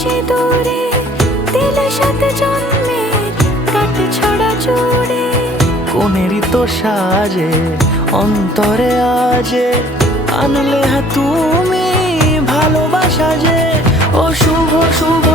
সিঁদুরে দিলে সাথে জন্মে কাটে ছড়া জোরে কোনেরই তো সাজে অন্তরে আজে আনলে হ্যাঁ তুমি ভালোবাসা যে ও শুভ শুভ